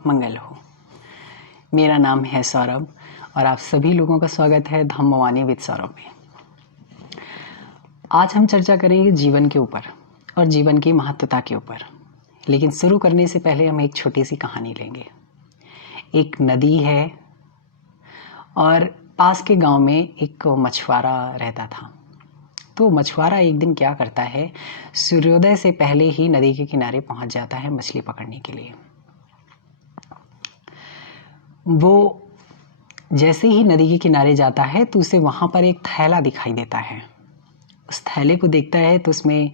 मंगल हो। मेरा नाम है सौरभ और आप सभी लोगों का स्वागत है धम्मवाणी विद सौरभ में। आज हम चर्चा करेंगे जीवन के ऊपर और जीवन की महत्वता के ऊपर। लेकिन शुरू करने से पहले हम एक छोटी सी कहानी लेंगे। एक नदी है और पास के गांव में एक मछुआरा रहता था। तो मछुआरा एक दिन क्या करता है, सूर्योदय से पहले ही नदी के किनारे पहुंच जाता है मछली पकड़ने के लिए। वो जैसे ही नदी के किनारे जाता है तो उसे वहां पर एक थैला दिखाई देता है। उस थैले को देखता है तो उसमें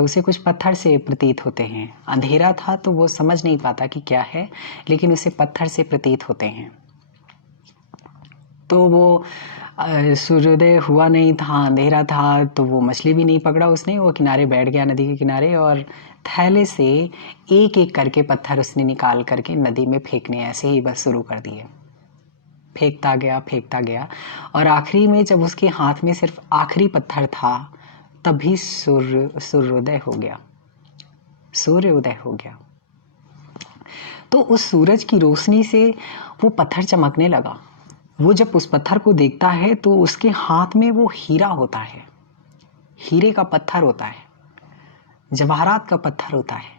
उसे कुछ पत्थर से प्रतीत होते हैं। अंधेरा था तो वो समझ नहीं पाता कि क्या है, लेकिन उसे पत्थर से प्रतीत होते हैं। तो वो सूर्योदय हुआ नहीं था, अंधेरा था, तो वो मछली भी नहीं पकड़ा उसने। वो किनारे बैठ गया नदी के किनारे और थैले से एक एक करके पत्थर उसने निकाल करके नदी में फेंकने ऐसे ही बस शुरू कर दिए। फेंकता गया और आखिरी में जब उसके हाथ में सिर्फ आखिरी पत्थर था तभी सूर्योदय हो गया। तो उस सूरज की रोशनी से वो पत्थर चमकने लगा। वो जब उस पत्थर को देखता है तो उसके हाथ में वो हीरा होता है, हीरे का पत्थर होता है, जवाहरात का पत्थर होता है।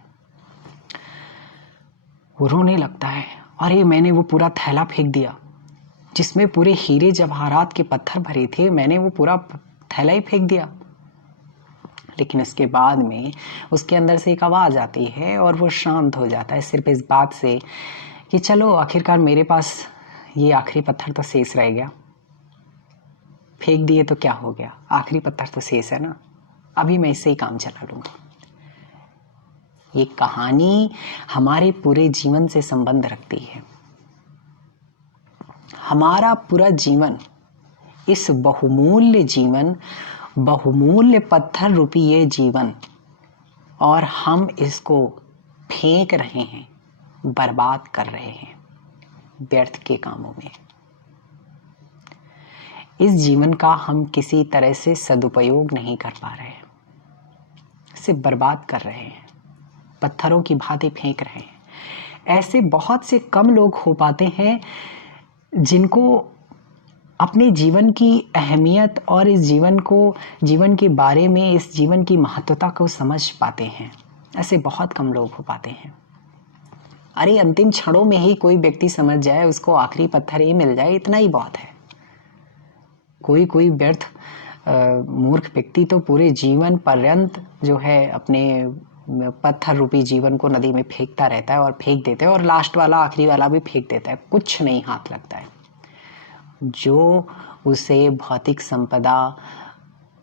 वो रोने लगता है, अरे मैंने वो पूरा थैला फेंक दिया जिसमें पूरे हीरे जवाहरात के पत्थर भरे थे, मैंने वो पूरा थैला ही फेंक दिया। लेकिन उसके बाद में उसके अंदर से एक आवाज़ आती है और वो शांत हो जाता है सिर्फ इस बात से कि चलो आखिरकार मेरे पास ये आखिरी पत्थर तो शेष रह गया। फेंक दिए तो क्या हो गया, आखिरी पत्थर तो शेष है ना, अभी मैं इससे ही काम चला लूँगा। ये कहानी हमारे पूरे जीवन से संबंध रखती है। हमारा पूरा जीवन, इस बहुमूल्य पत्थर रूपी ये जीवन, और हम इसको फेंक रहे हैं, बर्बाद कर रहे हैं व्यर्थ के कामों में। इस जीवन का हम किसी तरह से सदुपयोग नहीं कर पा रहे हैं, इसे बर्बाद कर रहे हैं, पत्थरों की भांति फेंक रहे हैं। ऐसे बहुत से कम लोग हो पाते हैं जिनको अपने जीवन की अहमियत और इस जीवन के बारे में, इस जीवन की महत्वता को समझ पाते हैं। ऐसे बहुत कम लोग हो पाते हैं। अरे अंतिम क्षणों में ही कोई व्यक्ति समझ जाए, उसको आखिरी पत्थर ही मिल जाए, इतना ही बहुत है। कोई व्यर्थ मूर्ख व्यक्ति तो पूरे जीवन पर्यंत जो है अपने पत्थर रूपी जीवन को नदी में फेंकता रहता है और फेंक देता है, और लास्ट वाला, आखिरी वाला भी फेंक देता है, कुछ नहीं हाथ लगता है। जो उसे भौतिक संपदा,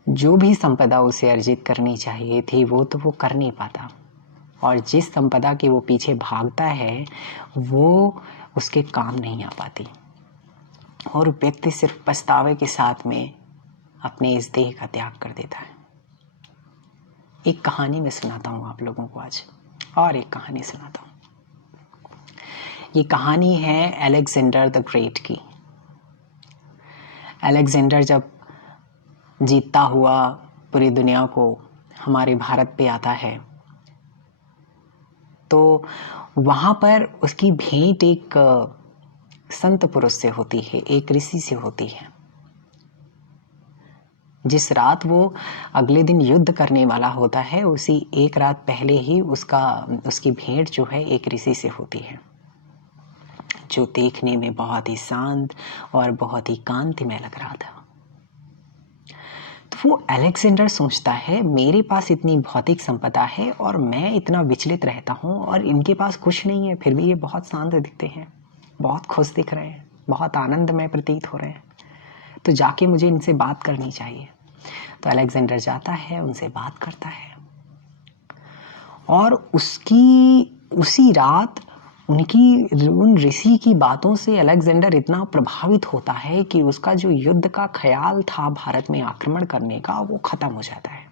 जो भी संपदा उसे अर्जित करनी चाहिए थी वो तो वो कर नहीं पाता, और जिस संपदा के वो पीछे भागता है वो उसके काम नहीं आ पाती, और व्यक्ति सिर्फ पछतावे के साथ में अपने इस देह का त्याग कर देता है। एक कहानी मैं सुनाता हूँ आप लोगों को आज, और एक कहानी सुनाता हूँ। ये कहानी है अलेक्जेंडर द ग्रेट की। अलेक्जेंडर जब जीतता हुआ पूरी दुनिया को हमारे भारत पे आता है तो वहाँ पर उसकी भेंट एक संत पुरुष से होती है, एक ऋषि से होती है। जिस रात वो अगले दिन युद्ध करने वाला होता है, उसी एक रात पहले ही उसकी भेंट जो है एक ऋषि से होती है, जो देखने में बहुत ही शांत और बहुत ही कांतिमय लग रहा था। तो वो अलेक्जेंडर सोचता है, मेरे पास इतनी भौतिक संपदा है और मैं इतना विचलित रहता हूँ और इनके पास कुछ नहीं है, फिर भी ये बहुत शांत दिखते हैं, बहुत खुश दिख रहे हैं, बहुत आनंदमय प्रतीत हो रहे हैं, तो जाके मुझे इनसे बात करनी चाहिए। तो अलेक्जेंडर जाता है, उनसे बात करता है, और उसी रात उन ऋषि की बातों से अलेक्जेंडर इतना प्रभावित होता है कि उसका जो युद्ध का ख्याल था भारत में आक्रमण करने का, वो खत्म हो जाता है,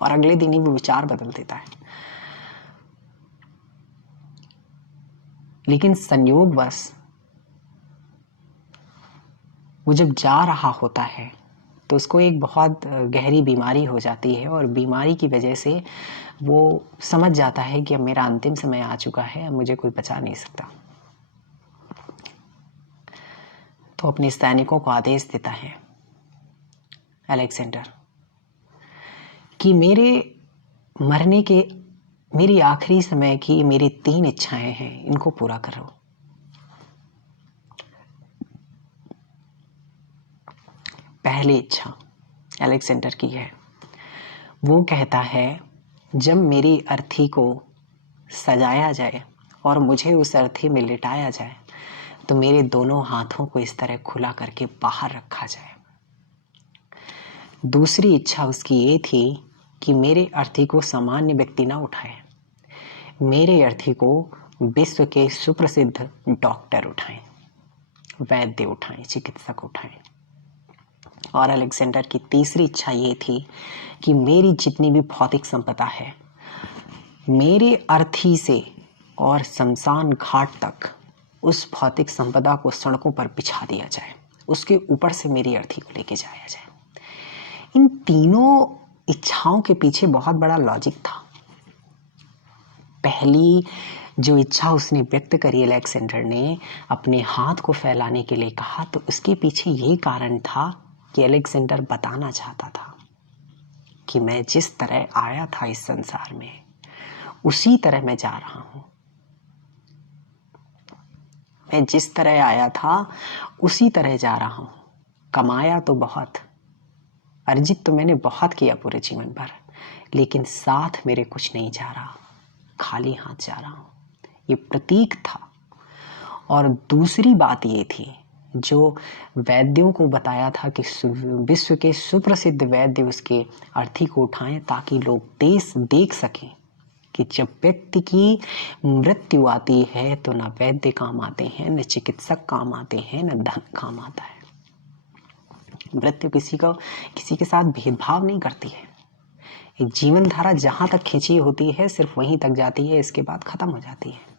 और अगले दिन ही वो विचार बदल देता है। लेकिन संयोगवश वो जब जा रहा होता है तो उसको एक बहुत गहरी बीमारी हो जाती है और बीमारी की वजह से वो समझ जाता है कि अब मेरा अंतिम समय आ चुका है, अब मुझे कोई बचा नहीं सकता। तो अपने सैनिकों को आदेश देता है अलेक्जेंडर कि मेरी आखिरी समय की मेरी 3 इच्छाएं हैं, इनको पूरा करो। पहली इच्छा अलेक्जेंडर की है, वो कहता है जब मेरी अर्थी को सजाया जाए और मुझे उस अर्थी में लिटाया जाए तो मेरे दोनों हाथों को इस तरह खुला करके बाहर रखा जाए। दूसरी इच्छा उसकी ये थी कि मेरे अर्थी को सामान्य व्यक्ति ना उठाए, मेरे अर्थी को विश्व के सुप्रसिद्ध डॉक्टर उठाएं, वैद्य उठाएं, चिकित्सक उठाएं। और अलेक्जेंडर की तीसरी इच्छा ये थी कि मेरी जितनी भी भौतिक संपदा है, मेरे अर्थी से और शमशान घाट तक उस भौतिक संपदा को सड़कों पर बिछा दिया जाए, उसके ऊपर से मेरी अर्थी को लेके जाया जाए। इन तीनों इच्छाओं के पीछे बहुत बड़ा लॉजिक था। पहली जो इच्छा उसने व्यक्त करी अलेक्जेंडर ने, अपने हाथ को फैलाने के लिए कहा, तो उसके पीछे ये कारण था कि अलेक्जेंडर बताना चाहता था कि मैं जिस तरह आया था इस संसार में उसी तरह मैं जा रहा हूं। मैं जिस तरह आया था उसी तरह जा रहा हूं। कमाया तो बहुत, अर्जित तो मैंने बहुत किया पूरे जीवन भर, लेकिन साथ मेरे कुछ नहीं जा रहा, खाली हाथ जा रहा हूं। ये प्रतीक था। और दूसरी बात ये थी जो वैद्यों को बताया था कि विश्व के सुप्रसिद्ध वैद्य उसके अर्थी को उठाएं ताकि लोग देख सकें कि जब व्यक्ति की मृत्यु आती है तो न वैद्य काम आते हैं, न चिकित्सक काम आते हैं, न धन काम आता है। मृत्यु किसी के साथ भेदभाव नहीं करती है। एक जीवन धारा जहां तक खींची होती है सिर्फ वहीं तक जाती है, इसके बाद खत्म हो जाती है।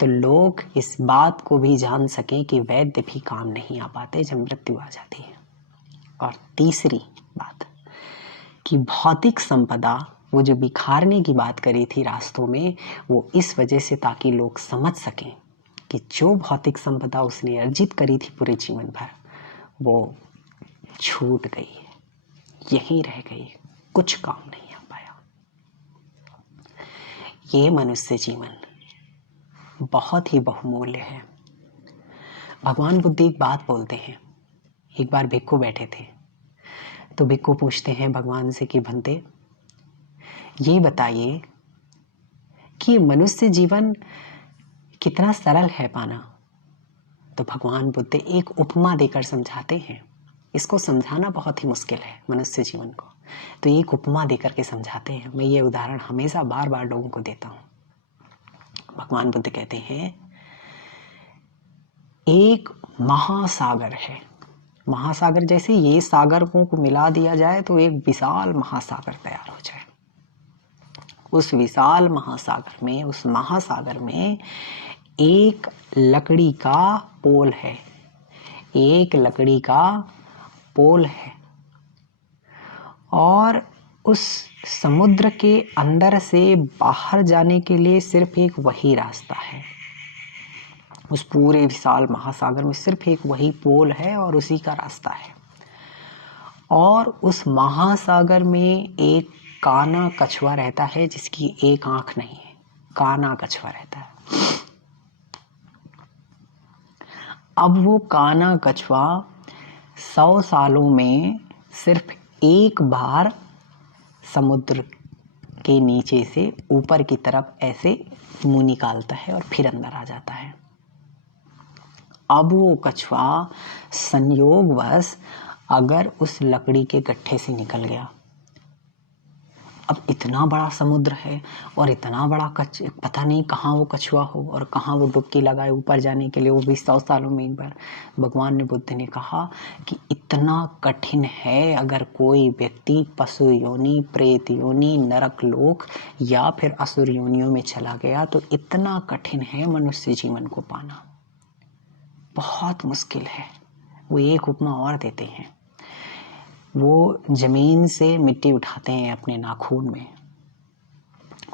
तो लोग इस बात को भी जान सकें कि वैद्य भी काम नहीं आ पाते जब मृत्यु आ जाती है। और तीसरी बात कि भौतिक संपदा, वो जो बिखारने की बात करी थी रास्तों में, वो इस वजह से ताकि लोग समझ सकें कि जो भौतिक संपदा उसने अर्जित करी थी पूरे जीवन भर, वो छूट गई, यहीं रह गई, कुछ काम नहीं आ पाया। ये मनुष्य जीवन बहुत ही बहुमूल्य है। भगवान बुद्ध एक बात बोलते हैं। एक बार भिक्खु बैठे थे तो भिक्खु पूछते हैं भगवान से कि भंते, ये बताइए कि मनुष्य जीवन कितना सरल है पाना। तो भगवान बुद्ध एक उपमा देकर समझाते हैं। इसको समझाना बहुत ही मुश्किल है मनुष्य जीवन को, तो एक उपमा देकर के समझाते हैं। मैं ये उदाहरण हमेशा बार बार लोगों को देता हूँ। भगवान बुद्ध कहते हैं एक महासागर है। महासागर जैसे ये सागरों को मिला दिया जाए तो एक विशाल महासागर तैयार हो जाए। उस विशाल महासागर में एक लकड़ी का पोल है, एक लकड़ी का पोल है। और उस समुद्र के अंदर से बाहर जाने के लिए सिर्फ एक वही रास्ता है। उस पूरे विशाल महासागर में सिर्फ एक वही पोल है और उसी का रास्ता है। और उस महासागर में एक काना कछुआ रहता है जिसकी एक आंख नहीं है। काना कछुआ रहता है। अब वो काना कछुआ 100 सालों में सिर्फ एक बार समुद्र के नीचे से ऊपर की तरफ ऐसे मुंह निकालता है और फिर अंदर आ जाता है। अब वो कछुआ संयोगवश अगर उस लकड़ी के गट्ठे से निकल गया, अब इतना बड़ा समुद्र है और इतना बड़ा पता नहीं कहाँ वो कछुआ हो और कहाँ वो डुबकी लगाए ऊपर जाने के लिए, वो भी 100 सालों में एक बार। भगवान बुद्ध ने कहा कि इतना कठिन है, अगर कोई व्यक्ति पशु योनि, प्रेत योनि, नरक लोक या फिर असुर योनियों में चला गया तो इतना कठिन है मनुष्य जीवन को पाना, बहुत मुश्किल है। वो एक उपमा और देते हैं। वो जमीन से मिट्टी उठाते हैं अपने नाखून में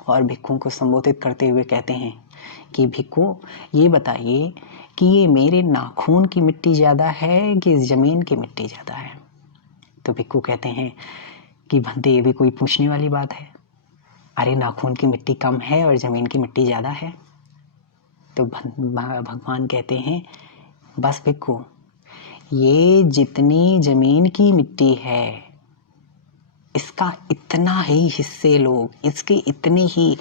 और भिक्खुओं को संबोधित करते हुए कहते हैं कि भिक्खु, ये बताइए कि ये मेरे नाखून की मिट्टी ज़्यादा है कि इस ज़मीन की मिट्टी ज़्यादा है। तो भिक्खु कहते हैं कि भंते, ये भी कोई पूछने वाली बात है? अरे नाखून की मिट्टी कम है और ज़मीन की मिट्टी ज़्यादा है। तो भगवान कहते हैं, बस भिक्खु, ये जितनी ज़मीन की मिट्टी है इसका इतना ही हिस्से लोग, इसके इतने ही,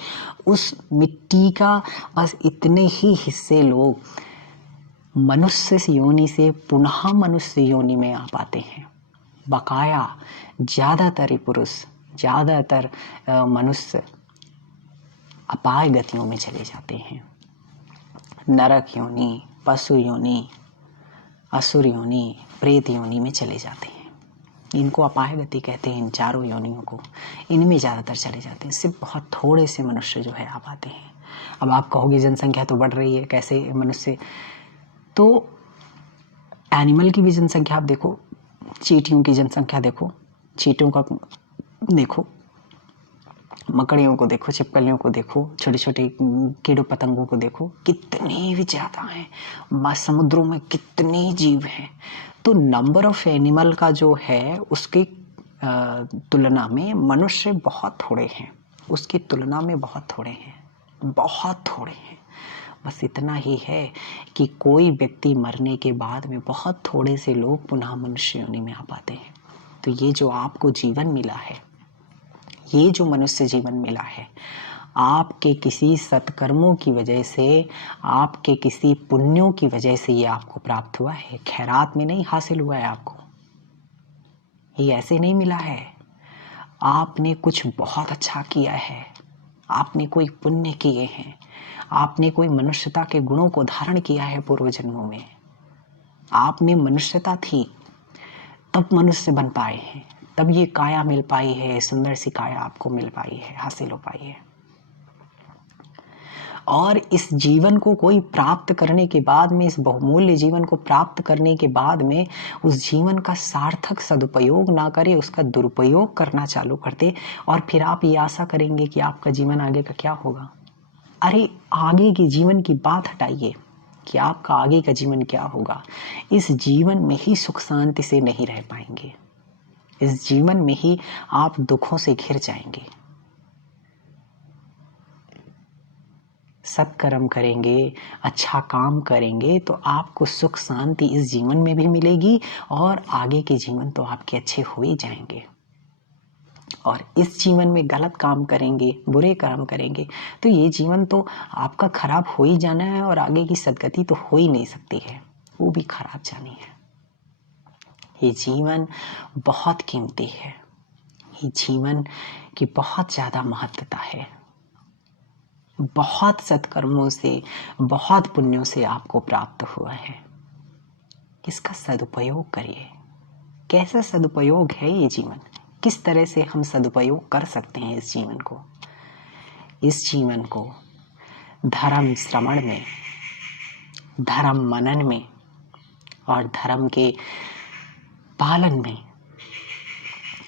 उस मिट्टी का बस इतने ही हिस्से लोग मनुष्य योनि से पुनः मनुष्य योनि में आ पाते हैं। बकाया ज़्यादातर पुरुष, ज़्यादातर मनुष्य अपाय गतियों में चले जाते हैं। नरक योनि, पशु योनि, असुर योनि, प्रेत योनि में चले जाते हैं। इनको अपाय गति कहते हैं, इन चारों योनियों को। इनमें ज़्यादातर चले जाते हैं। सिर्फ बहुत थोड़े से मनुष्य जो है आ पाते हैं। अब आप कहोगे जनसंख्या तो बढ़ रही है, कैसे मनुष्य? तो एनिमल की भी जनसंख्या आप देखो, चींटियों की जनसंख्या देखो, चींटियों का देखो, मकड़ियों को देखो, छिपकलियों को देखो, छोटे छोटे कीड़ों पतंगों को देखो, कितने भी ज़्यादा हैं। समुद्रों में कितने जीव हैं। तो नंबर ऑफ एनिमल का जो है उसके तुलना में मनुष्य बहुत थोड़े हैं, उसकी तुलना में बहुत थोड़े हैं, बहुत थोड़े हैं। बस इतना ही है कि कोई व्यक्ति मरने के बाद में बहुत थोड़े से लोग पुनः मनुष्य योनि में आ पाते हैं। तो ये जो आपको जीवन मिला है, ये जो मनुष्य जीवन मिला है, आपके किसी सत्कर्मों की वजह से, आपके किसी पुण्यों की वजह से ये आपको प्राप्त हुआ है। खैरात में नहीं हासिल हुआ है आपको, ये ऐसे नहीं मिला है। आपने कुछ बहुत अच्छा किया है, आपने कोई पुण्य किए हैं, आपने कोई मनुष्यता के गुणों को धारण किया है पूर्व जन्मों में। आप में मनुष्यता थी तब मनुष्य बन पाए हैं, तब ये काया मिल पाई है, सुंदर सी काया आपको मिल पाई है, हासिल हो पाई है। और इस जीवन को कोई प्राप्त करने के बाद में, इस बहुमूल्य जीवन को प्राप्त करने के बाद में उस जीवन का सार्थक सदुपयोग ना करे, उसका दुरुपयोग करना चालू कर दे, और फिर आप ये आशा करेंगे कि आपका जीवन आगे का क्या होगा। अरे आगे के जीवन की बात हटाइए कि आपका आगे का जीवन क्या होगा। इस जीवन में ही सुख शांति से नहीं रह पाएंगे, इस जीवन में ही आप दुखों से घिर जाएंगे। सत्कर्म करेंगे, अच्छा काम करेंगे तो आपको सुख शांति इस जीवन में भी मिलेगी और आगे के जीवन तो आपके अच्छे हो ही जाएंगे। और इस जीवन में गलत काम करेंगे, बुरे कर्म करेंगे तो ये जीवन तो आपका खराब हो ही जाना है और आगे की सद्गति तो हो ही नहीं सकती है, वो भी खराब जानी है। ये जीवन बहुत कीमती है, ये जीवन की बहुत ज़्यादा महत्वता है। बहुत सत्कर्मों से, बहुत पुण्यों से आपको प्राप्त हुआ है। इसका सदुपयोग करिए। कैसा सदुपयोग है ये जीवन, किस तरह से हम सदुपयोग कर सकते हैं इस जीवन को। इस जीवन को धर्म श्रवण में, धर्म मनन में और धर्म के पालन में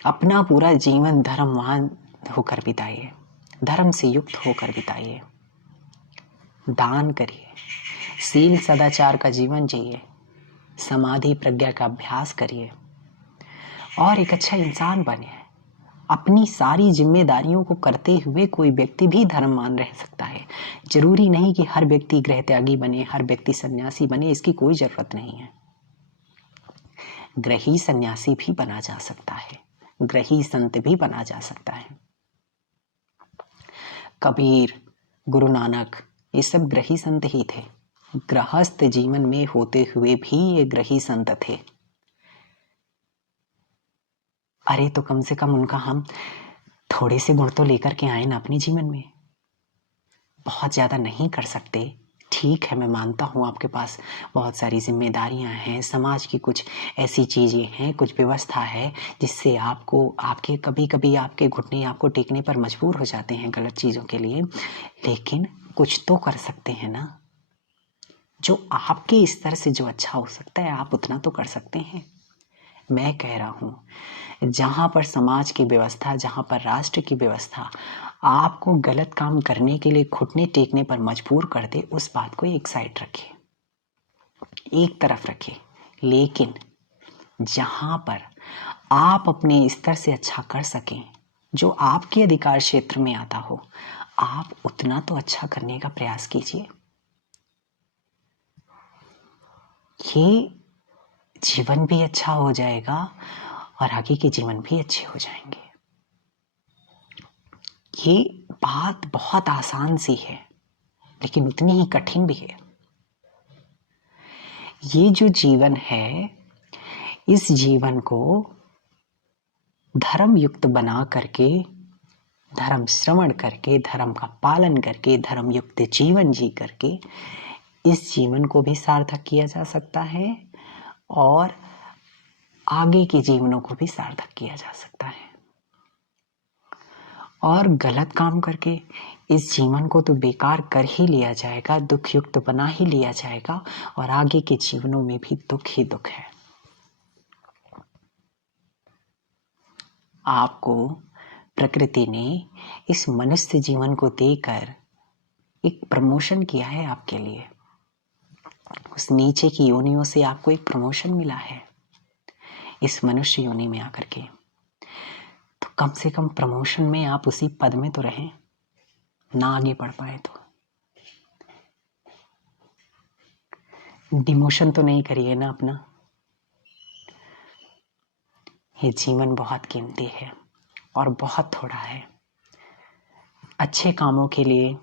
अपना पूरा जीवन धर्मवान होकर बिताइए, धर्म से युक्त होकर बिताइए। दान करिए, शील सदाचार का जीवन जिए, समाधि प्रज्ञा का अभ्यास करिए और एक अच्छा इंसान बने। अपनी सारी जिम्मेदारियों को करते हुए कोई व्यक्ति भी धर्मवान रह सकता है। जरूरी नहीं कि हर व्यक्ति गृह त्यागी बने, हर व्यक्ति सन्यासी बने, इसकी कोई जरूरत नहीं है। ग्रही सन्यासी भी बना जा सकता है, ग्रही संत भी बना जा सकता है। कबीर, गुरु नानक, ये सब ग्रही संत ही थे। गृहस्थ जीवन में होते हुए भी ये ग्रही संत थे। अरे तो कम से कम उनका हम थोड़े से गुण तो लेकर के आए ना अपने जीवन में। बहुत ज्यादा नहीं कर सकते, ठीक है, मैं मानता हूँ आपके पास बहुत सारी जिम्मेदारियां हैं, समाज की कुछ ऐसी चीजें हैं, कुछ व्यवस्था है जिससे आपको, आपके कभी कभी आपके घुटने आपको टेकने पर मजबूर हो जाते हैं गलत चीजों के लिए, लेकिन कुछ तो कर सकते हैं ना। जो आपके स्तर से जो अच्छा हो सकता है आप उतना तो कर सकते हैं। मैं कह रहा हूं जहां पर समाज की व्यवस्था, जहां पर राष्ट्र की व्यवस्था आपको गलत काम करने के लिए घुटने टेकने पर मजबूर कर दे, उस बात को एक साइड रखिए, एक तरफ रखिए। लेकिन जहां पर आप अपने स्तर से अच्छा कर सकें, जो आपके अधिकार क्षेत्र में आता हो, आप उतना तो अच्छा करने का प्रयास कीजिए। ये जीवन भी अच्छा हो जाएगा और आगे के जीवन भी अच्छे हो जाएंगे। ये बात बहुत आसान सी है, लेकिन उतनी ही कठिन भी है। ये जो जीवन है, इस जीवन को धर्म युक्त बना करके, धर्म श्रवण करके, धर्म का पालन करके, धर्म युक्त जीवन जी करके इस जीवन को भी सार्थक किया जा सकता है और आगे के जीवनों को भी सार्थक किया जा सकता है। और गलत काम करके इस जीवन को तो बेकार कर ही लिया जाएगा, दुख युक्त बना ही लिया जाएगा और आगे के जीवनों में भी दुख ही दुख है। आपको प्रकृति ने इस मनुष्य जीवन को देकर एक प्रमोशन किया है आपके लिए। उस नीचे की योनियों से आपको एक प्रमोशन मिला है इस मनुष्य योनि में आकर के। तो कम से कम प्रमोशन में आप उसी पद में तो रहें, ना आगे बढ़ पाए तो डिमोशन तो नहीं करिए ना अपना। ये जीवन बहुत कीमती है और बहुत थोड़ा है। अच्छे कामों के लिए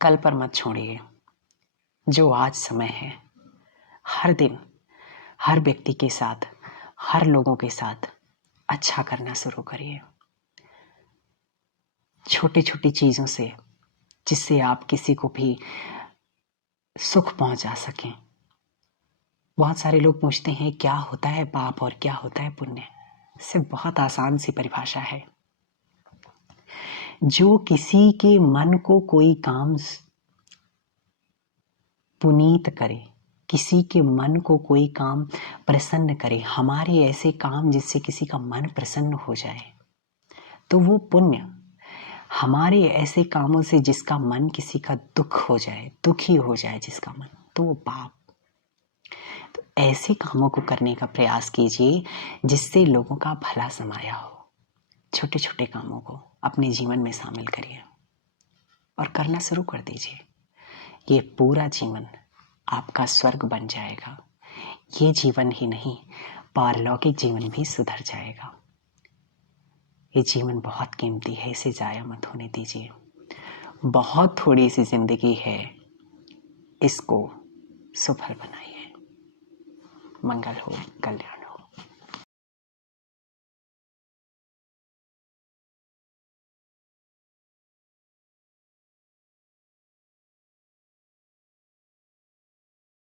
कल पर मत छोड़िए। जो आज समय है, हर दिन हर व्यक्ति के साथ, हर लोगों के साथ अच्छा करना शुरू करिए। छोटी छोटी चीजों से, जिससे आप किसी को भी सुख पहुंचा सकें। बहुत सारे लोग पूछते हैं क्या होता है पाप और क्या होता है पुण्य। सिर्फ बहुत आसान सी परिभाषा है। जो किसी के मन को कोई काम पुनीत करे, किसी के मन को कोई काम प्रसन्न करे, हमारे ऐसे काम जिससे किसी का मन प्रसन्न हो जाए, तो वो पुण्य। हमारे ऐसे कामों से जिसका मन किसी का दुख हो जाए, दुखी हो जाए जिसका मन, तो वो पाप। तो ऐसे कामों को करने का प्रयास कीजिए जिससे लोगों का भला समाया हो। छोटे छोटे कामों को अपने जीवन में शामिल करिए और करना शुरू कर दीजिए। ये पूरा जीवन आपका स्वर्ग बन जाएगा। ये जीवन ही नहीं, पारलौकिक जीवन भी सुधर जाएगा। ये जीवन बहुत कीमती है, इसे जाया मत होने दीजिए। बहुत थोड़ी सी जिंदगी है, इसको सफल बनाइए। मंगल हो, कल्याण।